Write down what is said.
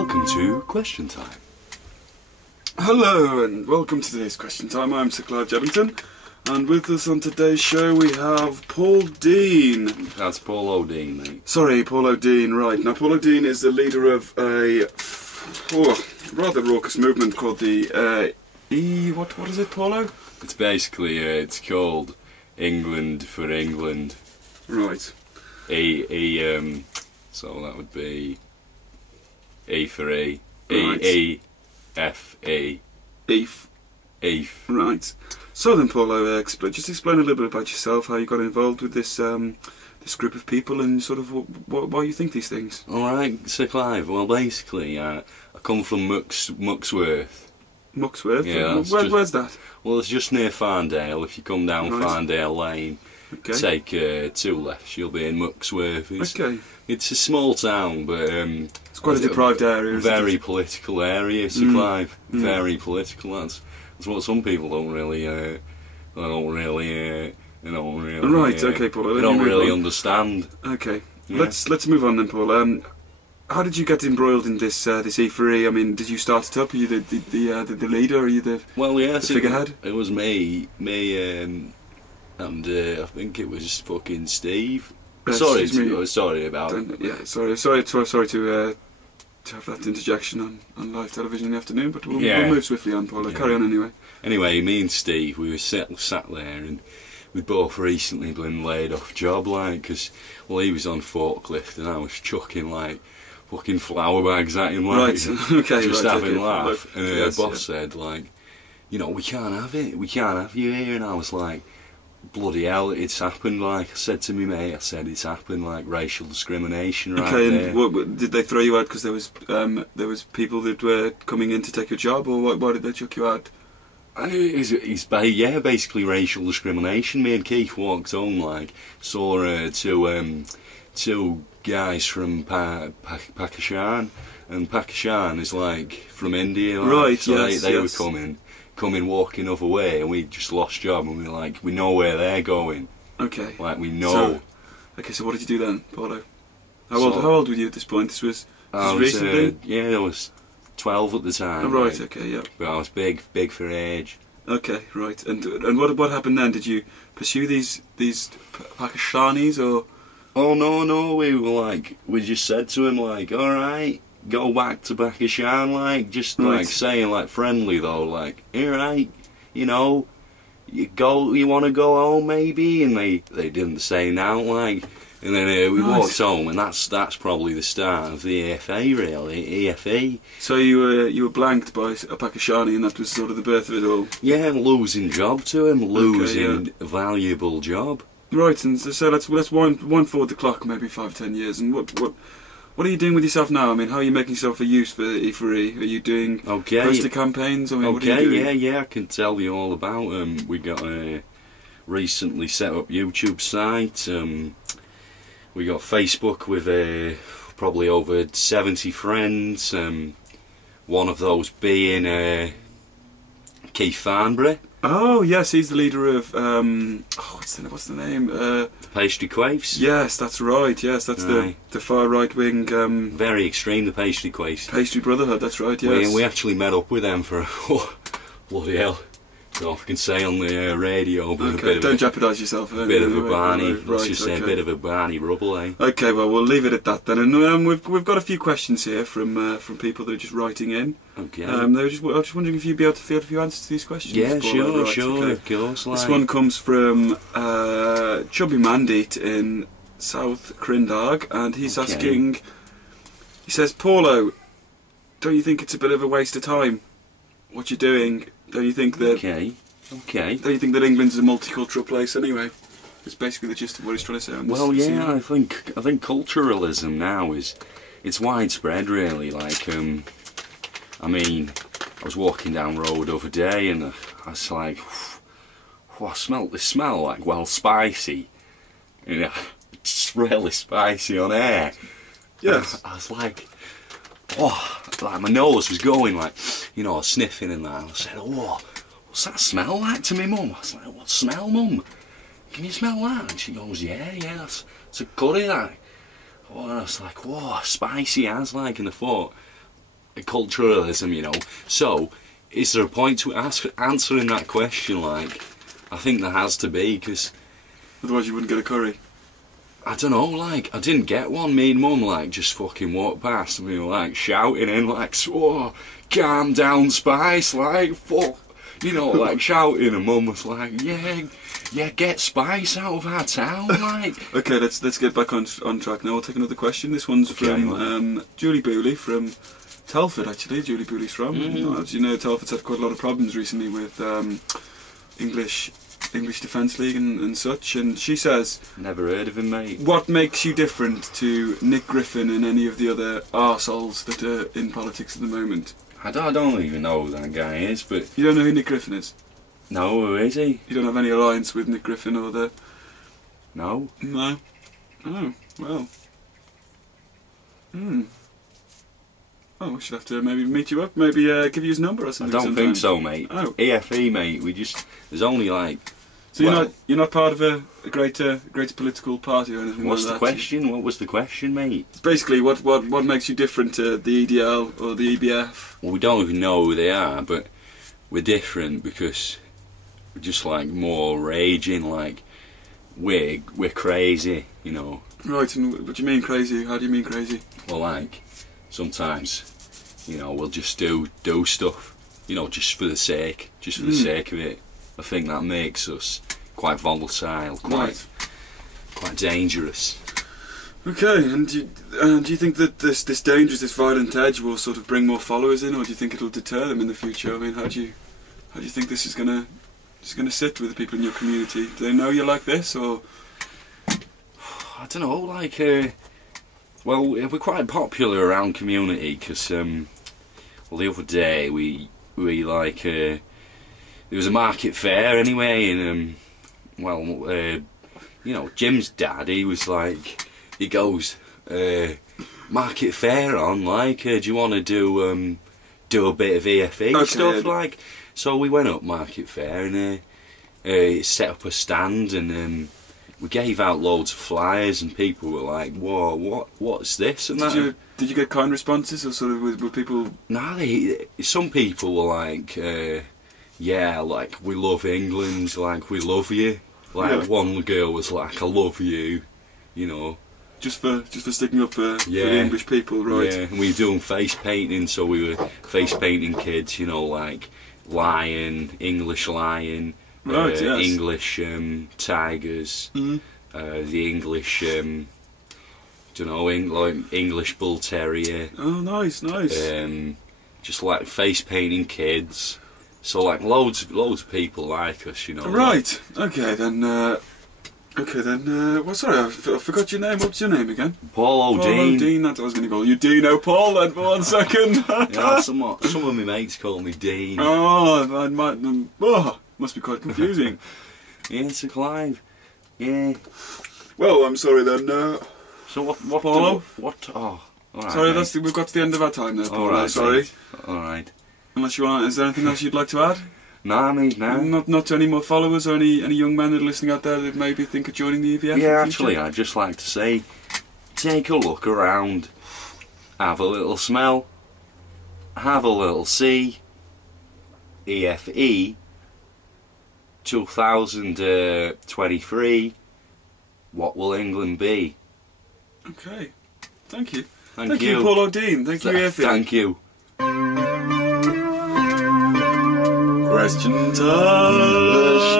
Welcome to Question Time. Hello and welcome to today's Question Time. I'm Sir Clive Jebbington, and with us on today's show we have Paulo Dean. That's Paulo Dean, mate. Sorry, Paulo Dean, right. Now Paulo Dean is the leader of a rather raucous movement called the what is it, Paulo? It's basically, it's called England for England. Right. So that would be E for E. Right. E-F-E. EF. EF. Right. So then, Paulo, just explain a little bit about yourself, how you got involved with this this group of people, and sort of why you think these things. Alright, Sir Clive. Well, basically, I come from Muxworth. Muxworth? Yeah. Where's that? Well, it's just near Farndale. If you come down Right. Farndale Lane, Okay. take 2 lefts, you'll be in Muxworth. Okay. It's a small town, but It's quite a deprived area, isn't very it? political area, Sir Clive. Very political. That's what some people don't really, Right. Okay, Paulo. they let me don't move really on. understand. Okay. Yeah. Let's move on then, Paul. How did you get embroiled in this this E4E? I mean, did you start it up? Are you the leader? Are you the Well, yes, the figurehead? It was me, and I think it was fucking Steve. Sorry about it. Yeah, sorry to have that interjection on live television in the afternoon, but we'll move swiftly on, Paul. Yeah. Carry on anyway. Anyway, me and Steve, we were sat there, and we'd both recently been laid off job, like, because, well, he was on forklift and I was chucking, like, fucking flour bags at him, like, Right, okay, just right, having okay. laugh. And Yes, the boss said, like, you know, we can't have it, we can't have you here. And I was like, bloody hell, it's happened. Like I said to me mate, I said it's happened, like racial discrimination right Okay, there. and what, did they throw you out because there was people that were coming in to take your job, or why did they chuck you out? Yeah, basically racial discrimination. Me and Keith walked home, like, saw two guys from Pakistan, and Pakistan is like from India, like, Right, so yes, they yes. were coming walking other way, and we just lost job, and we were like, we know where they're going. Okay. Like, we know. So what did you do then, Paulo? How old were you at this point? This was recently? Yeah, I was 12 at the time. Oh, right, like, okay, yeah. but I was big for age. Okay, right. And what happened then? Did you pursue these Pakistanis, or? Oh no, we just said to him, like, alright, go back to Pakistan, like, just Right. like saying, like, friendly though, like, alright, you know, you wanna go home maybe? And they didn't say no, like, and then we Right. walked home, and that's probably the start of the EFA, really, EFE. So you were blanked by a Pakistani, and that was sort of the birth of it all. Yeah, losing job to him, losing yeah. a valuable job. Right. And so let's wind forward the clock maybe 5-10 years. And what are you doing with yourself now? I mean, how are you making yourself a use for E4E? Are you doing poster campaigns? I mean, what are you doing? yeah, I can tell you all about we got a recently set up YouTube site. We got Facebook with probably over 70 friends. One of those being Keith Farnbury. Oh yes, he's the leader of what's the name? Pastry Quaifs. Yes, that's right. Yes, that's Aye. the far right wing Very extreme, the Pastry Quaifs. Pastry Brotherhood. That's right. Yes. We actually met up with them for bloody hell. I don't know if I can say on the radio, but Okay, don't jeopardise yourself. a bit of a Barney. Right, Let's just say a bit of a Barney rubble, eh? Okay, well we'll leave it at that then. And we've got a few questions here from people that are just writing in. Okay. I was just wondering if you'd be able to field a few answers to these questions. Yeah, Paul. sure, Right, okay. of course. Like. This one comes from Chubby Mandate in South Crindag, and he's asking. He says, Paulo, don't you think it's a bit of a waste of time? What you're doing? Don't you think that? Okay. Don't you think that England's a multicultural place anyway? It's basically the gist of what he's trying to say on this. Well, yeah, I think culturalism now it's widespread, really. Like, I mean, I was walking down the road the other day, and I was like, I smelt this smell, like, well, spicy. You know, it's really spicy on air. Yes. I was like, like my nose was going, like, you know, sniffing and that. And I said, what's that smell like to me, Mum? I was like, what smell, Mum? Can you smell that? And she goes, yeah, it's a curry, that. Oh, and I was like, whoa, spicy as, like, and I thought, culturalism, you know. So, is there a point to answering that question? Like, I think there has to be, because otherwise you wouldn't get a curry. I don't know, like, I didn't get one. Me and Mum, like, just fucking walked past and we were, like, shouting in, like, "Whoa, calm down, Spice," like, fuck, you know, like, shouting, and Mum was like, yeah, get Spice out of our town, like. Okay, let's get back on track now. We'll take another question. This one's from Julie Booley from Telford, actually. Julie Booley's from. As you know, Telford's had quite a lot of problems recently with English Defence League and such, and she says, never heard of him, mate. What makes you different to Nick Griffin and any of the other arseholes that are in politics at the moment? I don't even know who that guy is, but... You don't know who Nick Griffin is? No, who is he? You don't have any alliance with Nick Griffin or the... No. No? Oh, well. Oh, we should have to maybe meet you up, maybe give you his number or something. I don't think so, mate. Oh. EFE, mate, there's only like... So you're not part of a greater political party or anything like that? What's the question? What was the question, mate? Basically, what makes you different to the EDL or the EBF? Well, we don't even know who they are, but we're different because we're just like more raging, like we're crazy, you know. Right, and what do you mean crazy? How do you mean crazy? Well, like, sometimes, you know, we'll just do stuff, you know, just for the sake of it. I think that makes us quite volatile, quite dangerous. Okay, and do you think that this dangerous, this violent edge will sort of bring more followers in, or do you think it'll deter them in the future? I mean, how do you think this is gonna sit with the people in your community? Do they know you're like this, or? I don't know, like, well, we're quite popular around community, because, well, the other day we like, there was a market fair anyway, and, well, you know, Jim's dad, he was like, he goes, market fair on, like, do you want to do a bit of EFE stuff, like? So we went up market fair and set up a stand, and we gave out loads of flyers, and people were like, "Whoa, what's this?" And did you get kind responses, or sort of were people? Nah, some people were like, "Yeah, like we love England, like we love you." Like one girl was like, "I love you," you know. Just for sticking up for the English people, right? Yeah, and we were doing face painting, so we were face painting kids, you know, like lion, English lion. Right, yes. English tigers, the English, don't know, like English bull terrier. Oh, nice. Just like face painting kids. So like loads of people like us, you know. Right. Okay then. Well, sorry, I forgot your name. What's your name again? Paulo Dean. Paulo Dean. That's what I was going to call you. Dino Paul. Then for 1 second. Yeah, some of my mates call me Dean. Oh, I might. Must be quite confusing. Yeah, Sir Clive. Yeah. Well, I'm sorry then. So what? Paulo? What? Oh, all right, sorry, mate. we've got to the end of our time there, Paulo. All right, sorry. All right. Unless you want, is there anything else you'd like to add? Nah, mate, no. Not to any more followers or any young men that are listening out there that maybe think of joining the EVF. Yeah, actually, I'd just like to say, take a look around, have a little smell, have a little see. EFE 2023. What will England be? Okay, thank you. Thank you, Paulo Dean. Thank you, EFE. Thank you. Question time.